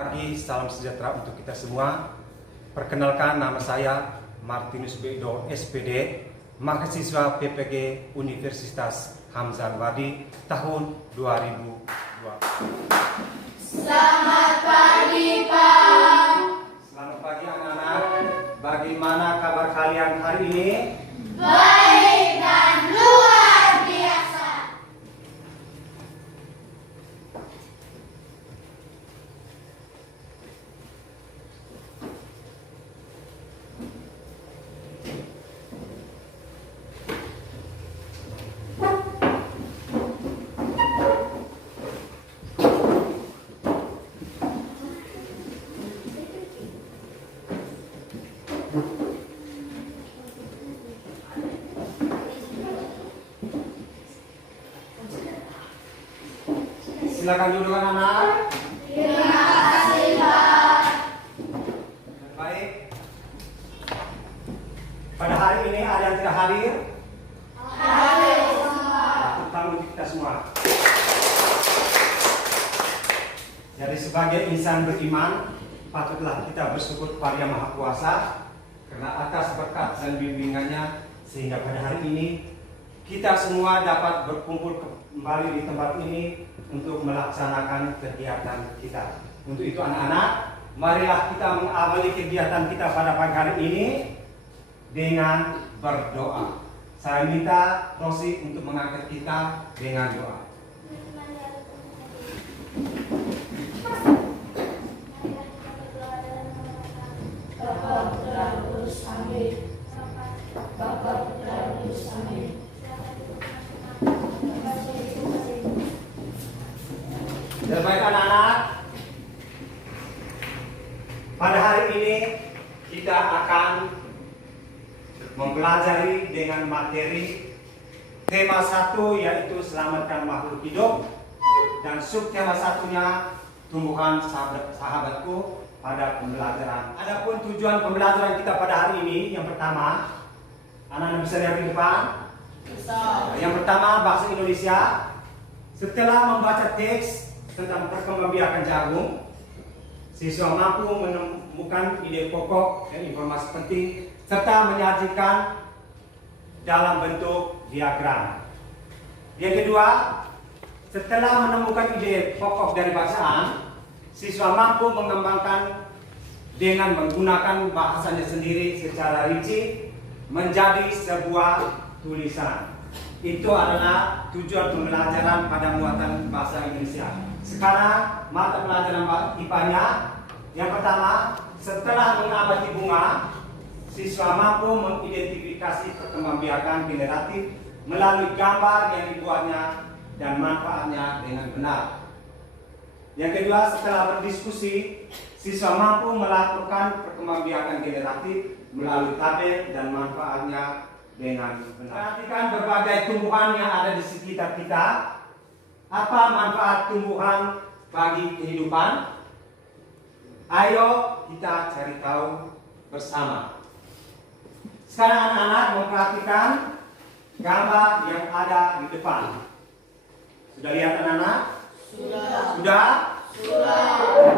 Pagi, salam sejahtera untuk kita semua. Perkenalkan, nama saya Martinus Bedo, SPD, mahasiswa PPG Universitas Hamzah Al-Wadi tahun 2002. Selamat pagi, Pak. Selamat pagi anak-anak. Bagaimana kabar kalian hari ini? Baik dan luar biasa. Silakan duduk anak-anak. Terima kasih, Pak. Baik. Pada hari ini ada yang tidak hadir? Hadir semua. Terutama untuk kita semua. Jadi sebagai insan beriman, patutlah kita bersyukur kepada Yang Maha Kuasa karena atas berkat dan bimbingannya sehingga pada hari ini kita semua dapat berkumpul kembali di tempat ini untuk melaksanakan kegiatan kita. Untuk itu anak-anak, marilah kita mengawali kegiatan kita pada pagi hari ini dengan berdoa. Saya minta Rosi untuk mengangkat kita dengan doa. Bapak Putra Kudus, amin. Bapak Putra Kudus, amin. Dan baik anak-anak, pada hari ini kita akan mempelajari dengan materi tema 1 yaitu selamatkan makhluk hidup, dan subtema satunya tumbuhan sahabatku pada pembelajaran. Adapun tujuan pembelajaran kita pada hari ini, yang pertama, anak-anak bisa lihat di depan. Yang pertama, bahasa Indonesia. Setelah membaca teks tentang perkembangbiakan jagung, siswa mampu menemukan ide pokok dan informasi penting serta menyajikan dalam bentuk diagram. Yang kedua, setelah menemukan ide pokok dari bacaan, siswa mampu mengembangkan dengan menggunakan bahasanya sendiri secara rinci menjadi sebuah tulisan. Itu adalah tujuan pembelajaran pada muatan bahasa Indonesia. Sekarang mata pelajaran IPA-nya. Yang pertama, setelah mengamati bunga, siswa mampu mengidentifikasi perkembangbiakan generatif melalui gambar yang dibuatnya dan manfaatnya dengan benar. Yang kedua, setelah berdiskusi, siswa mampu melakukan perkembangbiakan generatif melalui tabel dan manfaatnya dengan benar. Perhatikan berbagai tumbuhan yang ada di sekitar kita. Apa manfaat tumbuhan bagi kehidupan? Ayo kita cari tahu bersama. Sekarang anak-anak memperhatikan gambar yang ada di depan. Sudah lihat anak-anak? Sudah?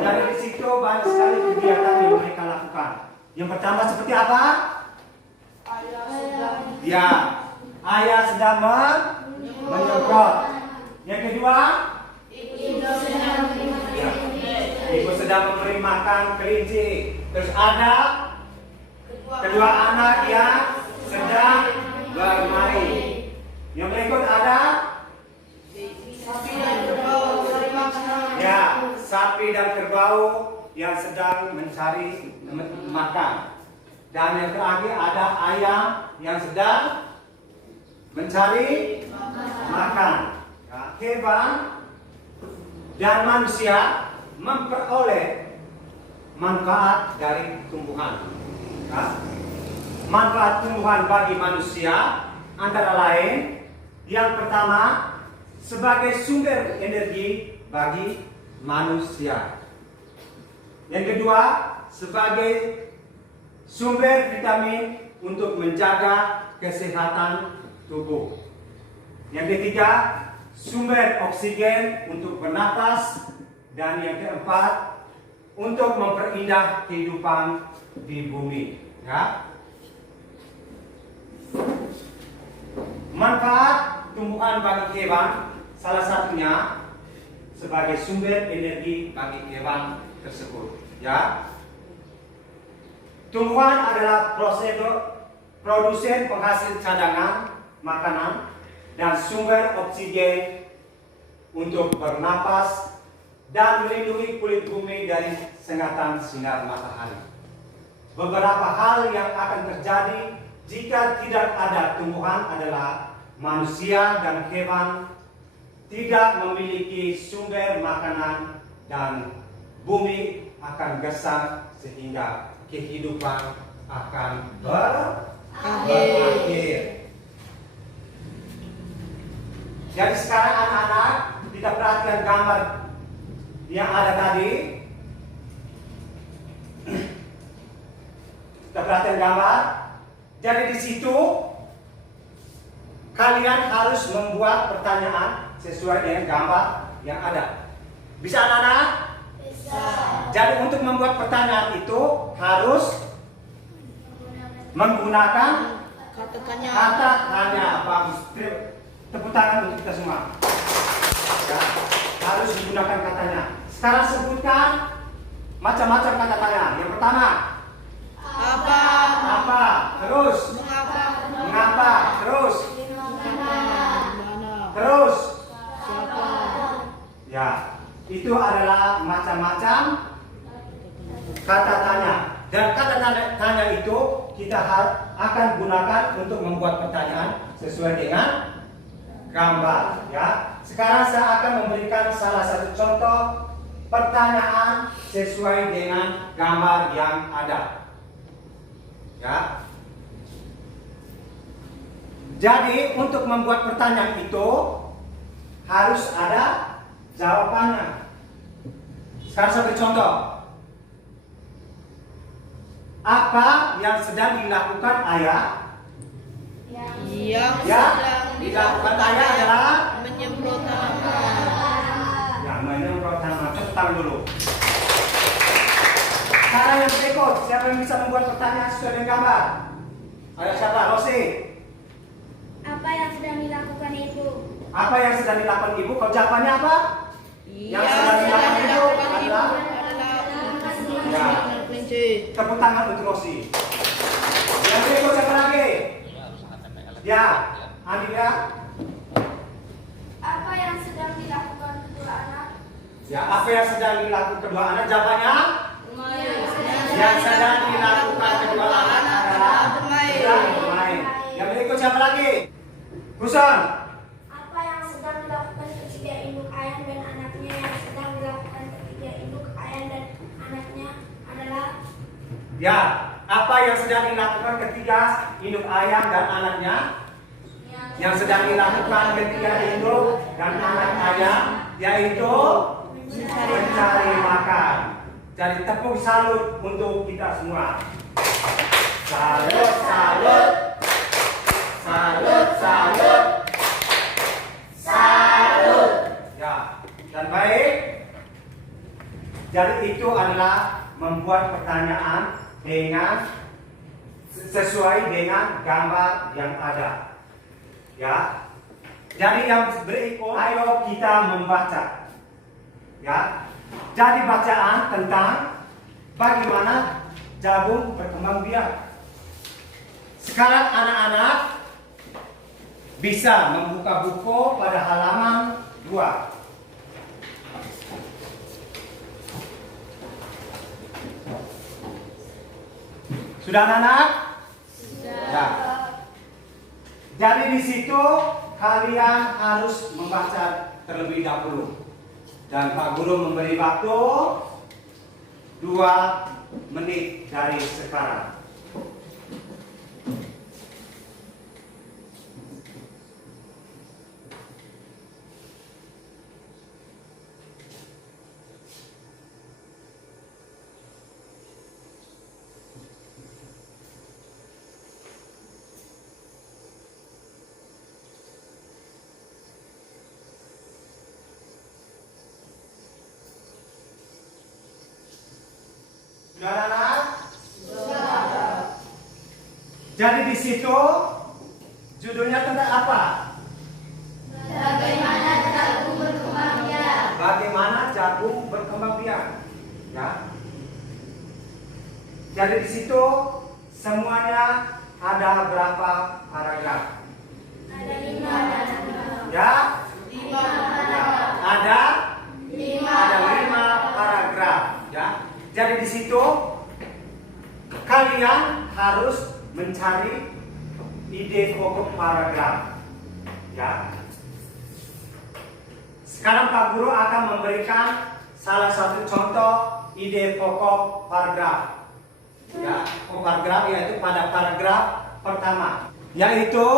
Dari di situ banyak sekali kegiatan yang mereka lakukan. Yang pertama seperti apa? Ya, ayah sedang menyemprot. Yang kedua, ibu sedang memberi makan kelinci. Terus ada kedua anak yang sedang bermain. Yang berikut ada sapi dan kerbau yang sedang mencari makan. Dan yang terakhir ada ayam yang sedang mencari makan. Hewan dan manusia memperoleh manfaat dari tumbuhan. Manfaat tumbuhan bagi manusia antara lain, yang pertama, sebagai sumber energi bagi manusia. Yang kedua, sebagai sumber vitamin untuk menjaga kesehatan tubuh. Yang ketiga, sumber oksigen untuk bernapas. Dan yang keempat, untuk memperindah kehidupan di bumi. Ya. Manfaat tumbuhan bagi hewan salah satunya sebagai sumber energi bagi hewan tersebut. Ya. Tumbuhan adalah produsen penghasil cadangan makanan dan sumber oksigen untuk bernapas dan melindungi kulit bumi dari sengatan sinar matahari. Beberapa hal yang akan terjadi jika tidak ada tumbuhan adalah manusia dan hewan tidak memiliki sumber makanan dan bumi akan gersang sehingga kehidupan akan berakhir. Jadi sekarang anak-anak kita perhatikan gambar yang ada tadi. Kita perhatikan gambar. Jadi di situ kalian harus membuat pertanyaan sesuai dengan gambar yang ada. Bisa anak-anak? Bisa. Jadi untuk membuat pertanyaan itu harus menggunakan kata tanya. Bagus. Tepuk tangan untuk kita semua. Ya, harus menggunakan katanya. Sekarang sebutkan macam-macam kata tanya. Yang pertama, Apa? apa? Terus, Mengapa? mengapa? Terus, Mana? terus. Siapa? Ya, itu adalah macam-macam kata tanya. Dan kata tanya itu kita akan gunakan untuk membuat pertanyaan sesuai dengan gambar. Ya, sekarang saya akan memberikan salah satu contoh pertanyaan sesuai dengan gambar yang ada. Ya. Jadi untuk membuat pertanyaan itu harus ada jawabannya. Sekarang saya beri contoh. Apa yang sedang dilakukan ayah? Yang Ya, sedang dilakukan ayah adalah menyemprot tanaman. yang menyemprot tanaman. Tepuk tangan dulu. Sekarang yang berikut, siapa yang bisa membuat pertanyaan sesuai dengan gambar? Ayo siapa? Rosi. Apa yang sedang dilakukan ibu? Apa yang sedang dilakukan ibu? Kalau jawabannya apa? Yang sedang dilakukan ibu adalah ya. Tepuk tangan untuk Rosi. Yang berikut siapa lagi? Ya, Andika. Apa yang sedang dilakukan kedua anak? Ya, apa yang sedang dilakukan kedua anak? Jawabannya? Yang sedang dilakukan kedua anak adalah sedang bermain. Yang berikut siapa lagi? Kusan. Apa yang sedang dilakukan ketiga induk ayam dan anaknya? Yang sedang dilakukan ketiga induk ayam dan anaknya adalah Ya, apa yang sedang dilakukan ketiga induk ayam dan anaknya? Yang sedang dilakukan ketiga induk dan anak ayam yaitu mencari makan. Jadi tepuk salut untuk kita semua. Salut, salut. Salut, salut. Salut. Ya, dan baik. Jadi itu adalah membuat pertanyaan dengan sesuai dengan gambar yang ada. Ya. Jadi yang berikut, ayo kita membaca. Ya. Jadi bacaan tentang bagaimana jagung berkembang biak. Sekarang anak-anak bisa membuka buku pada halaman 2. Sudah anak-anak? Sudah. Ya. Jadi di situ kalian harus membaca terlebih dahulu. Dan Pak Guru memberi waktu 2 menit dari sekarang. Sudah anak? Jadi di situ judulnya tentang apa? Bagaimana jagung berkembang biak? Bagaimana jagung berkembang biak. Ya. Jadi di situ semuanya ada berapa paragraf? Ada 5. Ya, 5 paragraf. ada 5 ada 5 paragraf. Ya. Jadi di situ kalian harus mencari ide pokok paragraf. Ya. Sekarang Pak Guru akan memberikan salah satu contoh ide pokok paragraf. Ya, pokok paragraf yaitu pada paragraf pertama, yaitu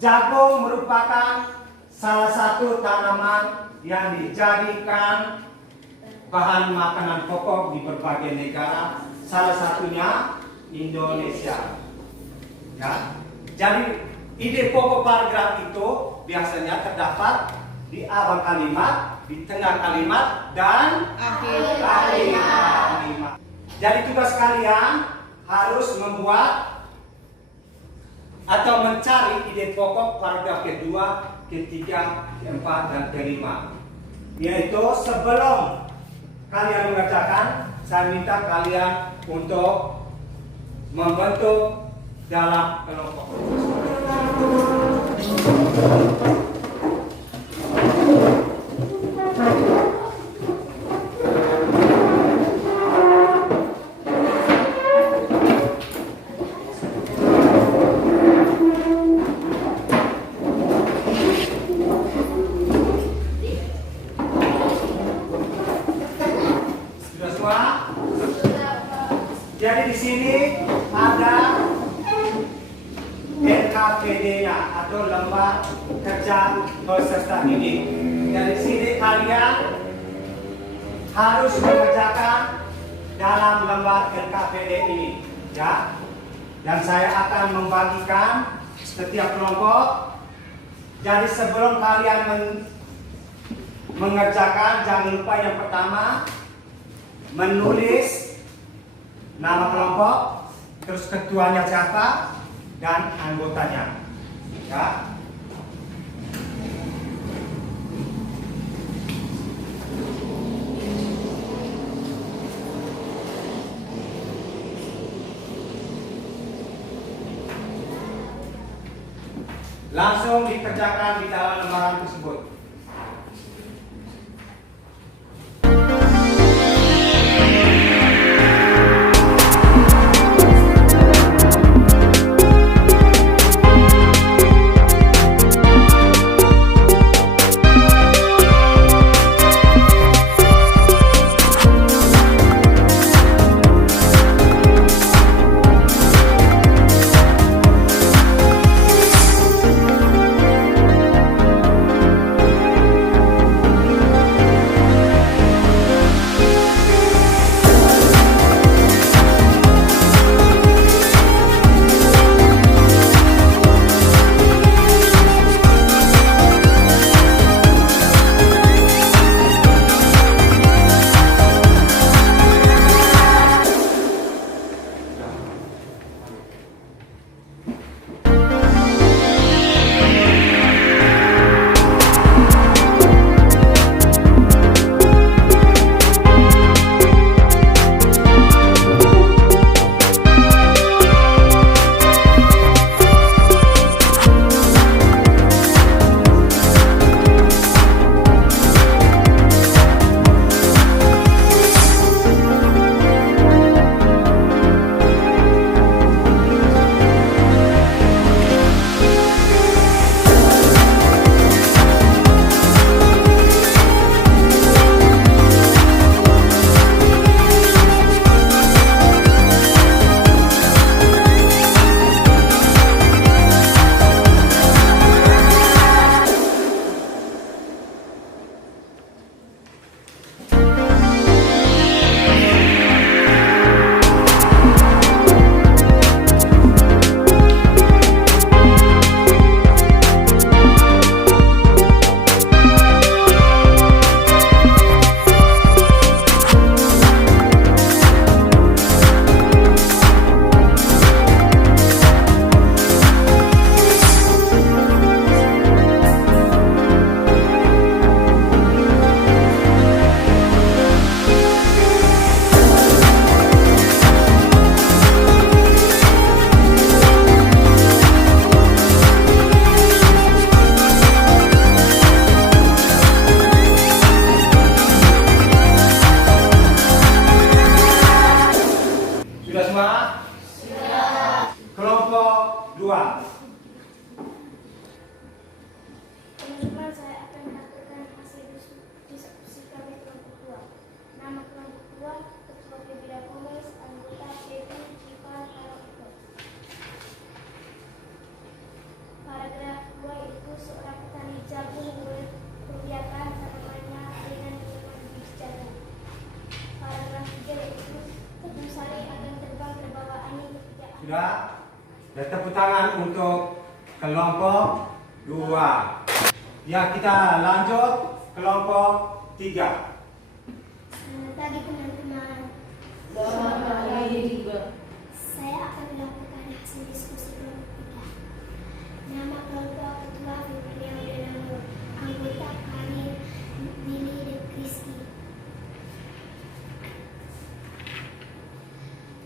jagung merupakan salah satu tanaman yang dijadikan bahan makanan pokok di berbagai negara, salah satunya Indonesia. Ya. Jadi ide pokok paragraf itu biasanya terdapat di awal kalimat, di tengah kalimat, dan akhir kalimat. Jadi tugas kalian harus membuat atau mencari ide pokok paragraf kedua, ketiga, keempat, dan kelima. Yaitu sebelum kalian mengerjakan, saya minta kalian untuk membentuk dalam kelompok. Sudah semua? Jadi di sini ada LKPD-nya atau lembar kerja peserta didik. Dari sini kalian harus mengerjakan dalam lembar LKPD ini, ya. Dan saya akan membagikan setiap kelompok. Jadi sebelum kalian mengerjakan, jangan lupa yang pertama menulis nama kelompok, terus ketuanya siapa, dan anggotanya. Ya. Langsung dikerjakan di dalam lembaran tersebut. Sudah? Dan tepuk tangan untuk kelompok 2. Ya, kita lanjut kelompok 3. Selamat pagi teman-teman. Selamat pagi juga. Saya akan melakukan hasil diskusi kelompok 3. Nama kelompok ketua Fitriah Widanur, anggota Karin Billy dan Kriski.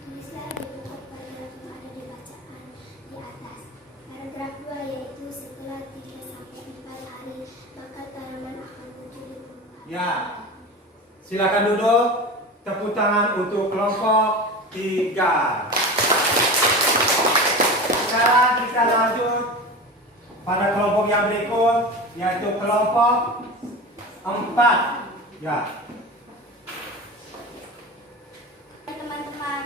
Tulislah di pokok paragraf yang ada di bacaan di atas. Paragraf 2 yaitu setelah 3 sampai 4 hari maka tanaman akan muncul di permukaan. Ya. Silakan duduk. Tepuk tangan untuk kelompok 3. Sekarang kita lanjut pada kelompok yang berikut, yaitu kelompok 4. Ya. Teman-teman,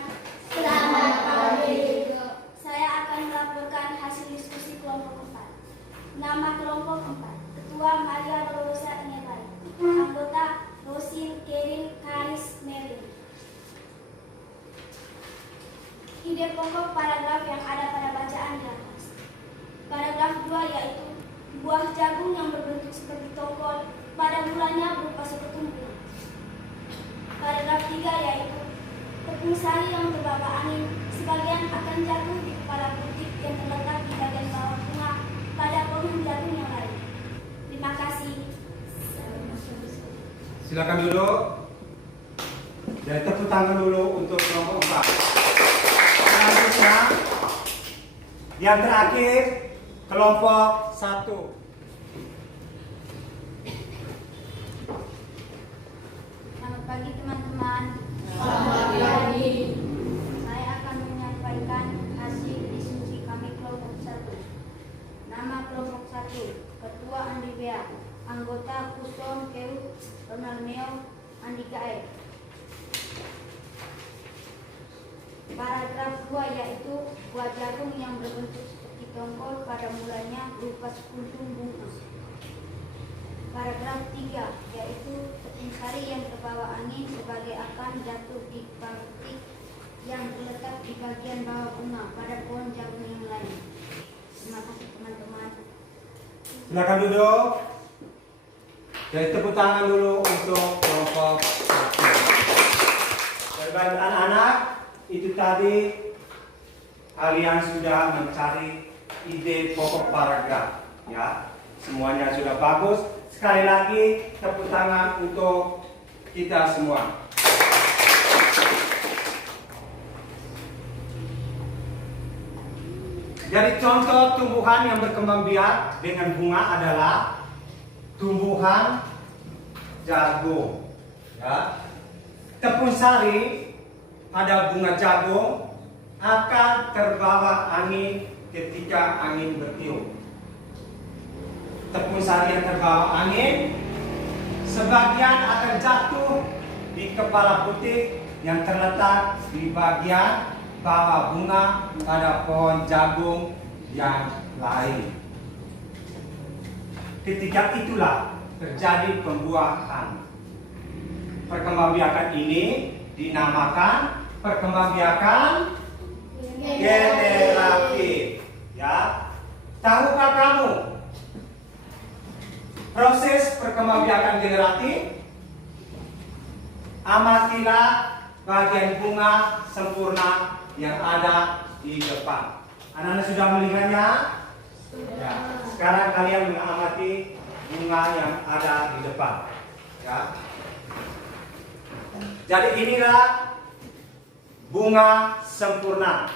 selamat pagi. Saya akan melaporkan hasil diskusi kelompok 4. Nama kelompok 4, Ketua Maria Dolorosa Inebari, anggota Rosin Kerin Karis Merin. Ide pokok paragraf yang ada pada bacaan di atas. Paragraf 2 yaitu buah jagung yang berbentuk seperti tongkol pada mulanya berupa sepetung bunga. Paragraf 3 yaitu tepung sari yang terbawa angin sebagian akan jatuh di kepala putih yang terletak di bagian bawah bunga pada pohon jagung yang lain. Terima kasih. Silakan duduk. Dan tepuk tangan dulu untuk kelompok 4. Selanjutnya, yang terakhir kelompok 1. Selamat pagi teman-teman. Selamat pagi. Saya akan menyampaikan hasil diskusi kami kelompok 1. Nama kelompok 1, Ketua Andi Bea, anggota Kuson Keu Ronald Neo Andika E. Paragraf 2 yaitu buah jagung yang berbentuk seperti tongkol pada mulanya berupa sekuntum bunga. Paragraf 3 yaitu tepung sari yang terbawa angin sebagai akan jatuh di pangtik yang terletak di bagian bawah bunga pada pohon jagung yang lain. Terima kasih teman-teman. Silakan duduk. Jadi tepuk tangan dulu untuk kelompok 1. Baik anak-anak, itu tadi kalian sudah mencari ide pokok paragraf, ya. Semuanya sudah bagus. Sekali lagi tepuk tangan untuk kita semua. Jadi contoh tumbuhan yang berkembang biak dengan bunga adalah tumbuhan jagung, ya. Tepung sari pada bunga jagung akan terbawa angin ketika angin bertiup. Tepung sari yang terbawa angin sebagian akan jatuh di kepala putih yang terletak di bagian bawah bunga pada pohon jagung yang lain. Ketika itulah terjadi pembuahan. Perkembangbiakan ini dinamakan perkembangbiakan generatif. Ya, tahukah kamu proses perkembangbiakan generatif? Amatilah bagian bunga sempurna yang ada di depan. Anak-anak sudah melihatnya? Ya. Sekarang kalian mengamati bunga yang ada di depan. Ya. Jadi inilah bunga sempurna.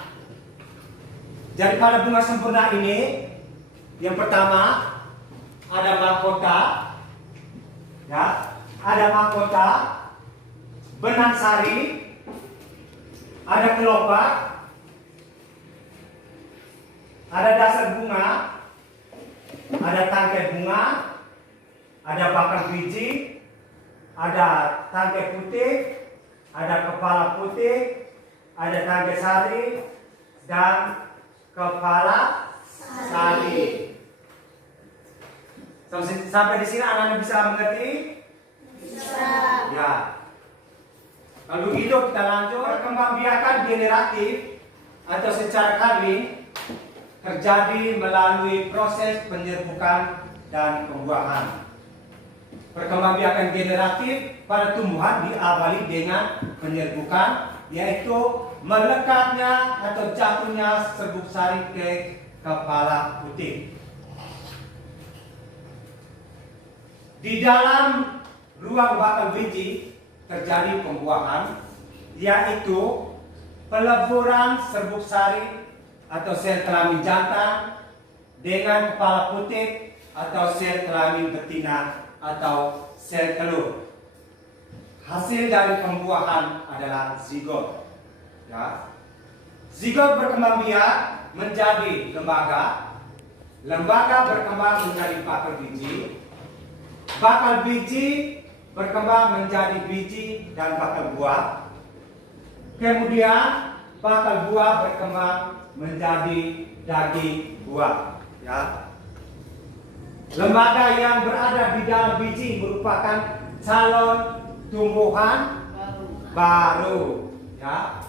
Jadi pada bunga sempurna ini, yang pertama ada mahkota, ya, ada mahkota, benang sari, ada kelopak, ada dasar bunga, ada tangkai bunga, ada bakal biji, ada tangkai putih, ada kepala putih, ada tangkai sari, dan kepala sari. Sampai di sini anak-anak bisa mengerti? Bisa. Ya. Lalu hidup kita lanjut. Perkembangbiakan generatif atau secara kawin terjadi melalui proses penyerbukan dan pembuahan. Perkembangbiakan generatif pada tumbuhan diawali dengan penyerbukan, yaitu melekatnya atau jatuhnya serbuk sari ke kepala putik. Di dalam ruang bakal biji terjadi pembuahan, yaitu peleburan serbuk sari atau sel kelamin jantan dengan kepala putik atau sel kelamin betina atau sel telur. Hasil dari pembuahan adalah zigot. Ya. Zigot berkembang biak menjadi lembaga, lembaga berkembang menjadi bakal biji, bakal biji berkembang menjadi biji dan bakal buah, kemudian bakal buah berkembang menjadi daging buah. Ya. Lembaga yang berada di dalam biji merupakan calon tumbuhan baru. Ya.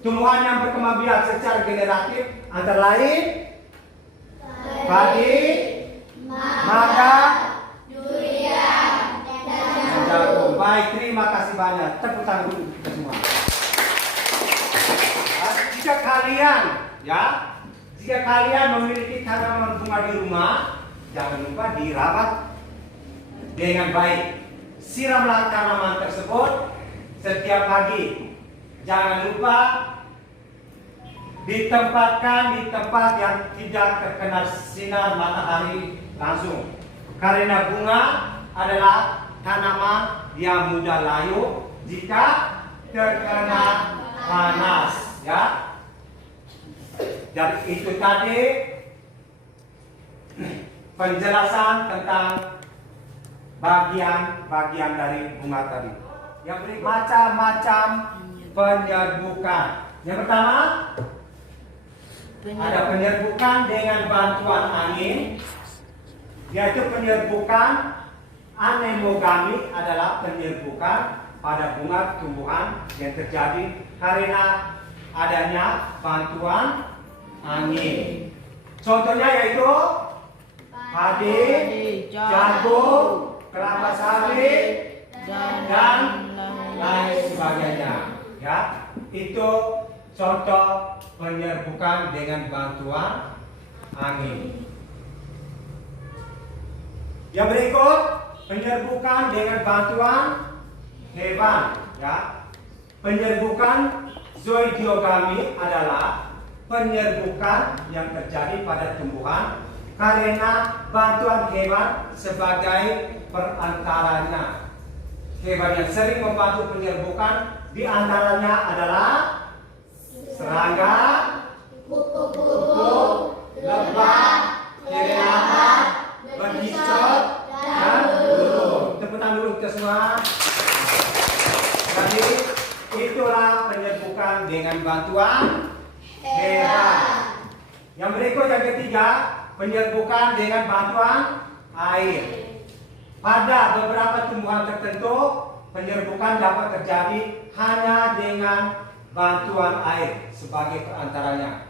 Tumbuhan yang berkembang biak secara generatif antara lain padi, maka, durian, dan jagung. Baik, terima kasih banyak. Tepuk tangan dulu kita semua. Jika kalian memiliki tanaman bunga di rumah, jangan lupa dirawat dengan baik. Siramlah tanaman tersebut setiap pagi. Jangan lupa ditempatkan di tempat yang tidak terkena sinar matahari langsung. Karena bunga adalah tanaman yang mudah layu jika terkena panas, ya. Jadi itu tadi penjelasan tentang bagian-bagian dari bunga tadi. Yang berikut macam-macam penyerbukan. Yang pertama ada penyerbukan dengan bantuan angin, yaitu penyerbukan anemogami adalah penyerbukan pada bunga tumbuhan yang terjadi karena adanya bantuan angin. Contohnya yaitu padi, jagung, kelapa sawit, dan lain sebagainya. Ya, itu contoh penyerbukan dengan bantuan angin. Yang berikut penyerbukan dengan bantuan hewan. Ya, penyerbukan zoidiogami adalah penyerbukan yang terjadi pada tumbuhan karena bantuan hewan sebagai perantaranya. Hewan yang sering membantu penyerbukan di antaranya adalah serangga, kupu-kupu, lebah, kiriahan, bekicot, dan burung. Tepuk tangan dulu kita semua. Jadi itulah penyerbukan dengan bantuan hewan. Yang berikut yang ketiga, penyerbukan dengan bantuan air. Pada beberapa tumbuhan tertentu, penyerbukan dapat terjadi hanya dengan bantuan air sebagai perantaranya.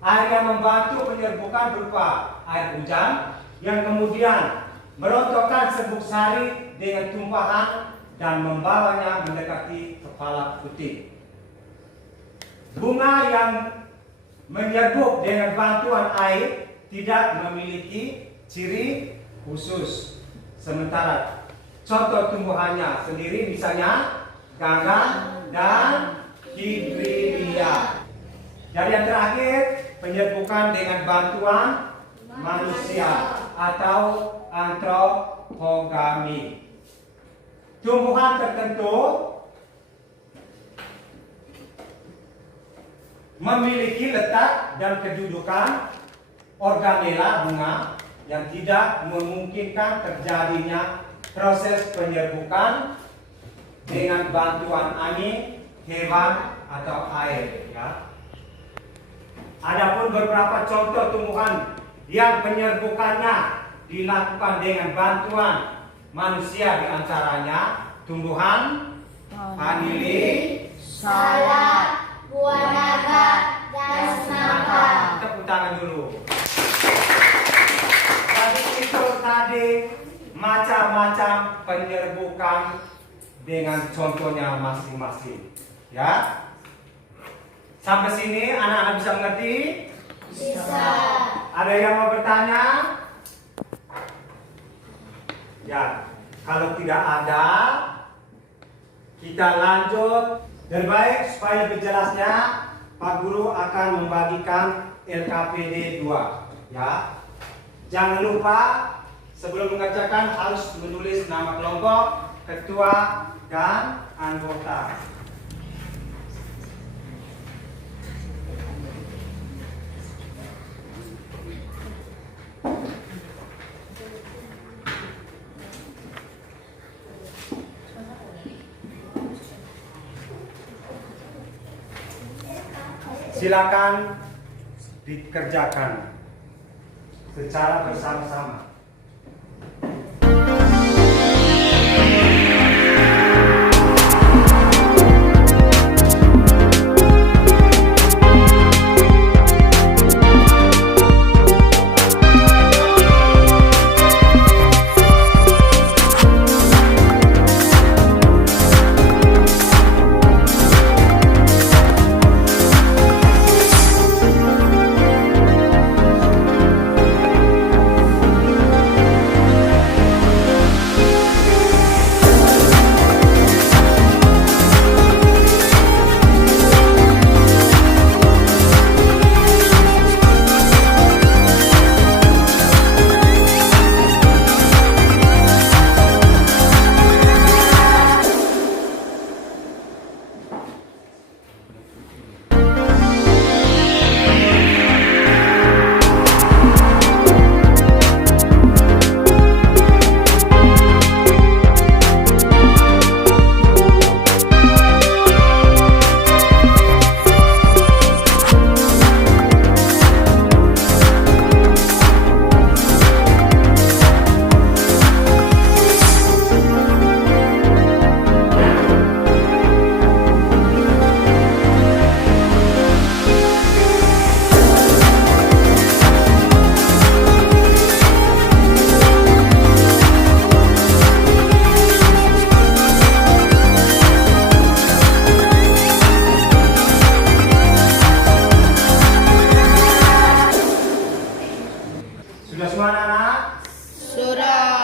Air yang membantu penyerbukan berupa air hujan yang kemudian merontokkan serbuk sari dengan tumpahan dan membawanya mendekati kepala putik. Bunga yang menyerbuk dengan bantuan air tidak memiliki ciri khusus. Sementara contoh tumbuhannya sendiri misalnya ganggang dan hibridea. Jadi yang terakhir, penyerbukan dengan bantuan manusia atau antropogami. Tumbuhan tertentu memiliki letak dan kedudukan organela bunga yang tidak memungkinkan terjadinya proses penyerbukan dengan bantuan angin, hewan, atau air. Ya. Adapun beberapa contoh tumbuhan yang penyerbukannya dilakukan dengan bantuan manusia, diantaranya tumbuhan vanili, salak, buah naga, dengan contohnya masing-masing. Ya. Sampai sini anak-anak bisa mengerti? Bisa. Ada yang mau bertanya? Ya, kalau tidak ada, kita lanjut. Terbaik supaya lebih jelasnya, Pak Guru akan membagikan LKPD 2. Ya, jangan lupa sebelum mengerjakan harus menulis nama kelompok, ketua, dan anggota. Silakan dikerjakan secara bersama-sama. Sudah semua anak-anak? Sudah.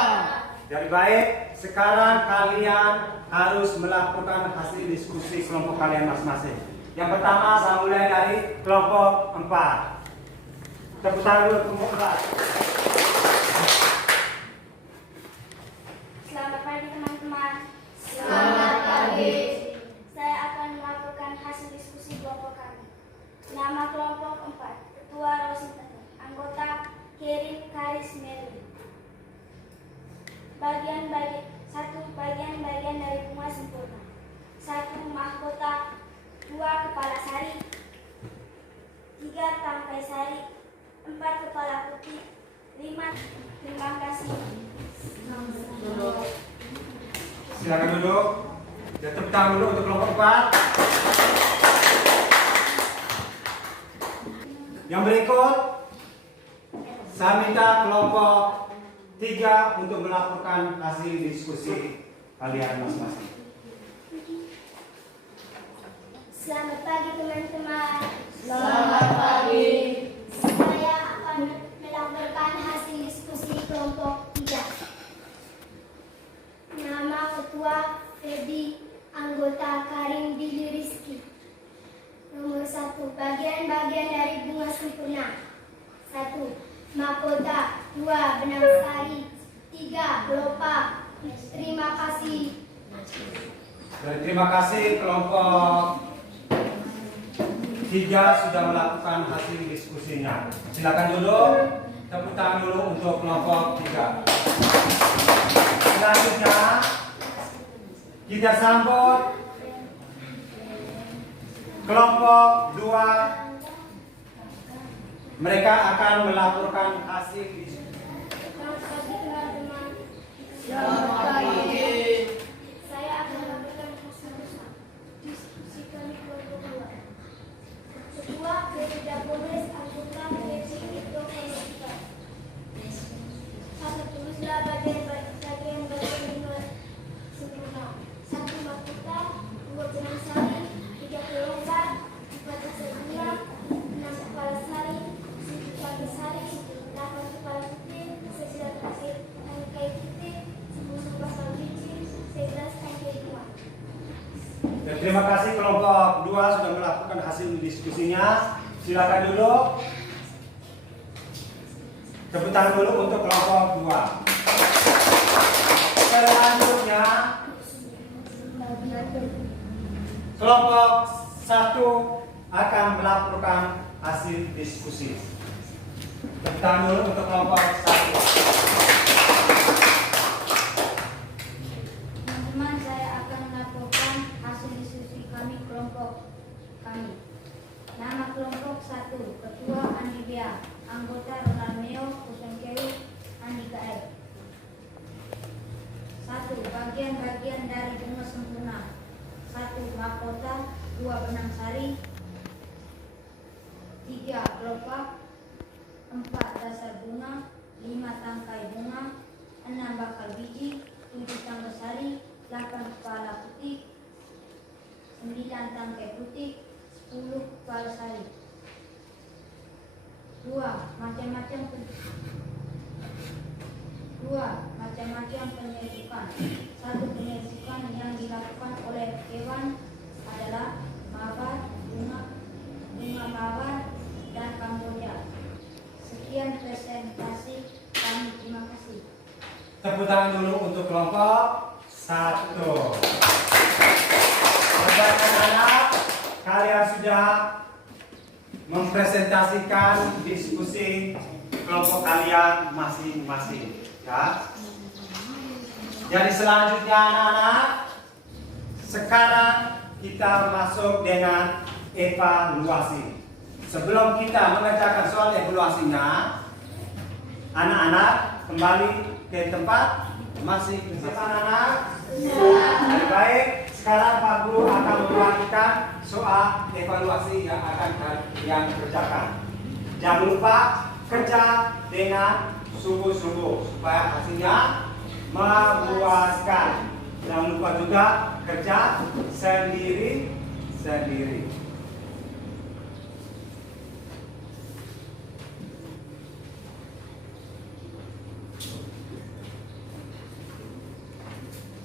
Jadi baik, sekarang kalian harus melakukan hasil diskusi kelompok kalian masing-masing. Yang pertama saya mulai dari kelompok 4. Tepuk tangan dulu kelompok 4. Selamat pagi teman-teman. Selamat pagi. Saya akan melakukan hasil diskusi kelompok kami. Nama kelompok 4, Ketua Rosinta, anggota Kerim Karis Meri. Bagian-bagian dari bunga sempurna. 1. Mahkota. 2. Kepala sari. 3. Tangkai sari. 4. Kepala putih. 5. Terima kasih. Silakan duduk. Tepuk tangan dulu untuk kelompok 4. Yang berikut, saya minta kelompok 3 untuk melakukan hasil diskusi kalian masing-masing. Selamat pagi teman-teman. Selamat pagi. Saya akan melaporkan hasil diskusi kelompok 3. Nama ketua Fedi, anggota Karim Billy Rizky. Nomor 1, bagian-bagian dari bunga sempurna. 1. Mahkota. 2. Benang sari. 3. Pelopak. Terima kasih. Dan terima kasih kelompok 3 sudah melakukan hasil diskusinya. Silakan duduk. Tepuk tangan dulu untuk kelompok 3. Selanjutnya kita sambut kelompok 2. Mereka akan melaporkan hasil diskusi. Selamat pagi teman-teman. Selamat pagi. Saya akan melaporkan hasil diskusi kami kelompok 2. Ketua Ketua Polres, anggota Polisi itu Polresita. 1. Tulislah bagian bunga sempurna. 1. Dan terima kasih kelompok 2 sudah melakukan hasil diskusinya. Silakan dulu. Tepuk tangan dulu untuk kelompok 2. Selanjutnya kelompok 1 akan melakukan hasil diskusi. Tepuk tangan dulu untuk kelompok 1. Teman-teman, saya akan melaporkan hasil diskusi kami kelompok kami. Nama kelompok 1, Ketua Andi Bea, anggota Ronald Meo, Kusengkewi, Andika F. 1. Bagian-bagian dari bunga sempurna. 1. Mahkota. 2. Benang sari. 3. Kelopak. 4. Dasar bunga. 5. Tangkai bunga. 6. Bakal biji. 7. Tangkai sari. 8. Kepala putih. 9. Tangkai putih. 10. Kepala sari. 2. Macam-macam penyelidikan. 1. Penyelidikan yang dilakukan oleh hewan adalah mawar, bunga mawar, dan kamboja. Sekian presentasi kami. Terima kasih. Tepuk tangan dulu untuk kelompok 1. Bapak dan anak, kalian sudah mempresentasikan diskusi kelompok kalian masing-masing, ya. Jadi selanjutnya anak-anak, sekarang kita masuk dengan evaluasi. Sebelum kita mengerjakan soal evaluasinya, anak-anak kembali ke tempat masing-masing. Anak-anak, baik. Sekarang Pak Guru akan membagikan soal evaluasi yang akan kalian kerjakan. Jangan lupa kerja dengan sungguh-sungguh supaya hasilnya memuaskan. Jangan lupa juga kerja sendiri-sendiri.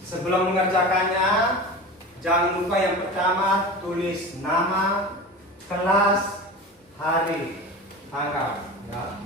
Sebelum mengerjakannya, jangan lupa yang pertama tulis nama, kelas, hari, tanggal, ya.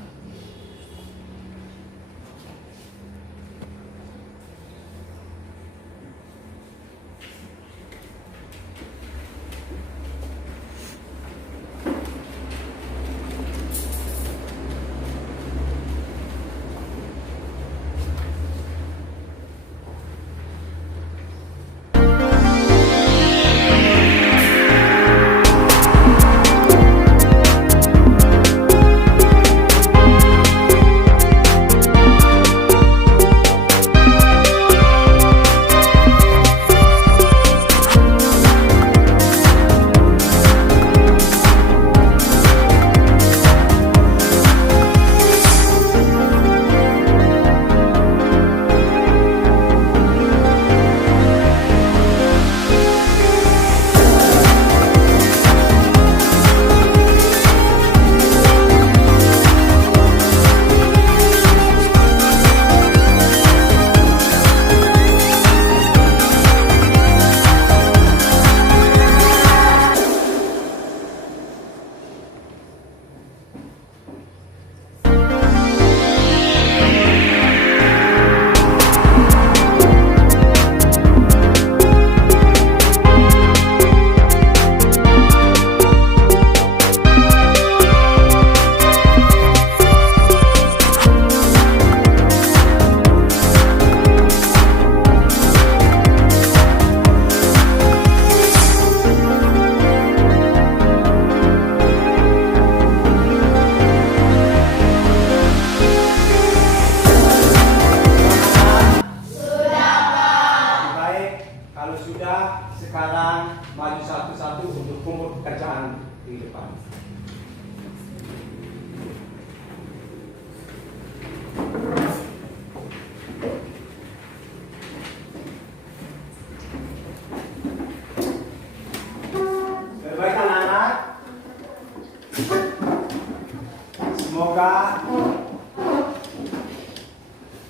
Semoga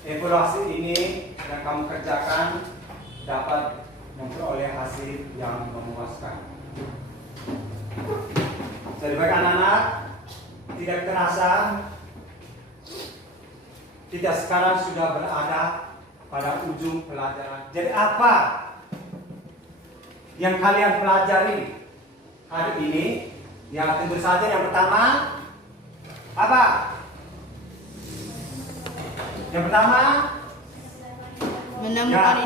evaluasi ini yang kamu kerjakan dapat memperoleh hasil yang memuaskan. memuaskan. Jadi bagi anak-anak, tidak terasa kita sekarang sudah berada pada ujung pelajaran. Jadi apa yang kalian pelajari hari ini? Ya tentu saja yang pertama apa? Yang pertama menemukan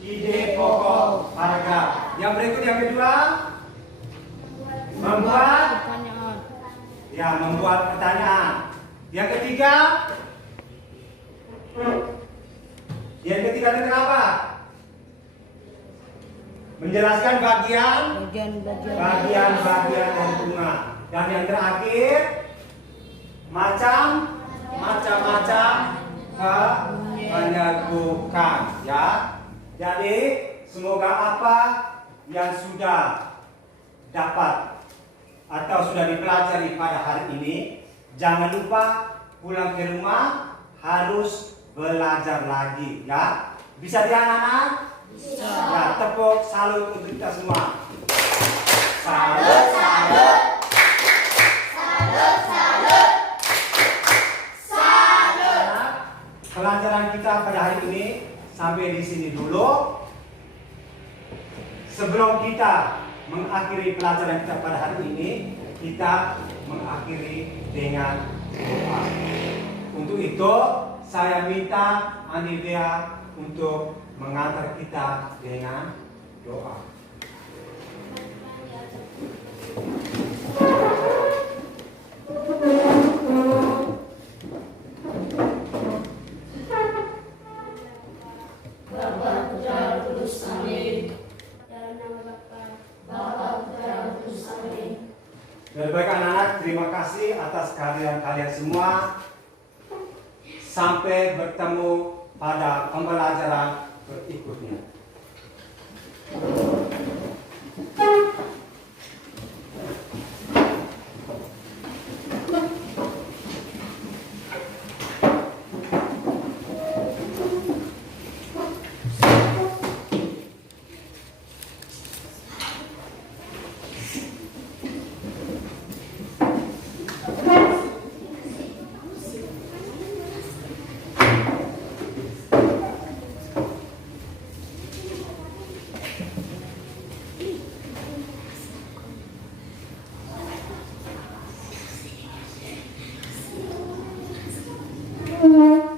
ide pokok paragraf. Yang berikut yang kedua membuat pertanyaan. Yang ketiga tentang apa? Menjelaskan bagian-bagian dari bunga. Dan yang terakhir macam-macam penyegukan, ya. Jadi semoga apa yang sudah dapat atau sudah dipelajari pada hari ini, jangan lupa pulang ke rumah harus belajar lagi, ya. Bisa ya anak-anak? Bisa. Ya, tepuk salut untuk kita semua. Salut, salut. Salut, salut. Salut. Pelajaran kita pada hari ini sampai di sini dulu. Sebelum kita mengakhiri pelajaran kita pada hari ini, kita mengakhiri dengan doa. Untuk itu, saya minta Anivia untuk mengantar kita dengan doa. Bapa, Putra, Roh Kudus. Amin. Dalam nama Bapa, Bapa, Putra, Roh Kudus. Amin. Dan baik anak-anak, terima kasih atas kehadiran kalian semua. Sampai bertemu pada pembelajaran berikutnya. Bapa,